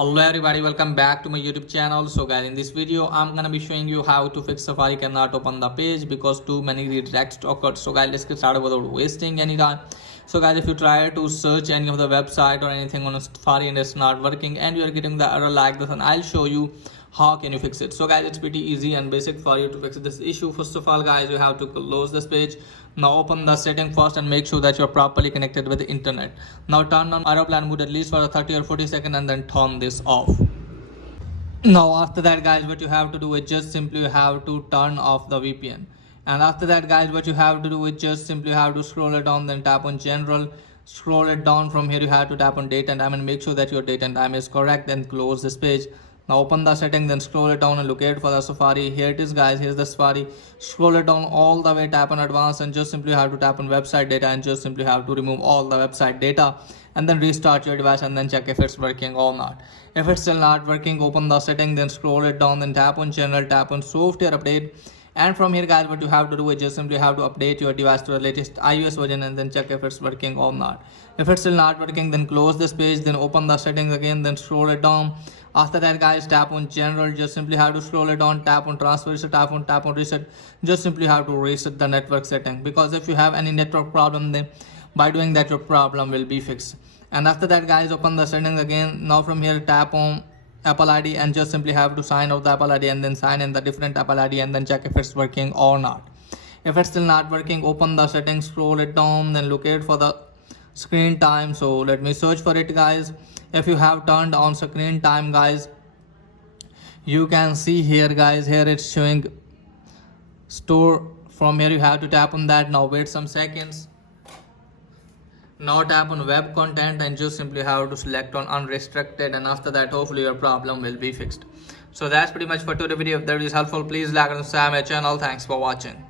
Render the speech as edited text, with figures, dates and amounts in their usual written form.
Hello everybody, welcome back to my YouTube channel. So guys, in this video I'm gonna be showing you how to fix Safari cannot open the page because too many redirects occurred. So guys, let's get started without wasting any time. So guys, if you try to search any of the website or anything on Safari and it's not working and you are getting the error like this, and I'll show you how can you fix it. So guys, it's pretty easy and basic for you to fix this issue. First of all guys, you have to close this page. Now open the setting first and make sure that you're properly connected with the internet. Now turn on aeroplane mode at least for 30 or 40 seconds and then turn this off. Now after that guys, what you have to do is just simply you have to turn off the VPN. And after that guys, what you have to do is just simply you have to scroll it down, then tap on general, scroll it down. From here you have to tap on date and time and make sure that your date and time is correct, then close this page. Now open the setting, then scroll it down and locate for the Safari. Here it is guys, here's the Safari. Scroll it down all the way, tap on advanced and just simply have to tap on website data and just simply have to remove all the website data and then restart your device and then check if it's working or not. If it's still not working, open the setting, then scroll it down, then tap on general, tap on software update. And from here guys, what you have to do is just simply have to update your device to the latest iOS version and then check if it's working or not. If it's still not working, then close this page, then open the settings again, then scroll it down. After that guys, tap on general, just simply have to scroll it down, tap on transfer reset, tap on reset. Just simply have to reset the network setting, because if you have any network problem, then by doing that your problem will be fixed. And after that guys, open the settings again. Now from here tap on Apple ID and just simply have to sign out the Apple ID and then sign in the different Apple ID and then check if it's working or not. If it's still not working, open the settings, scroll it down, then locate for the screen time. So let me search for it guys. If you have turned on screen time guys, you can see here guys, here it's showing store. From here you have to tap on that. Now wait some seconds. Now tap on web content and just simply have to select on unrestricted, and after that hopefully your problem will be fixed. So that's pretty much for today's video. If that is helpful, please like and subscribe my channel. Thanks for watching.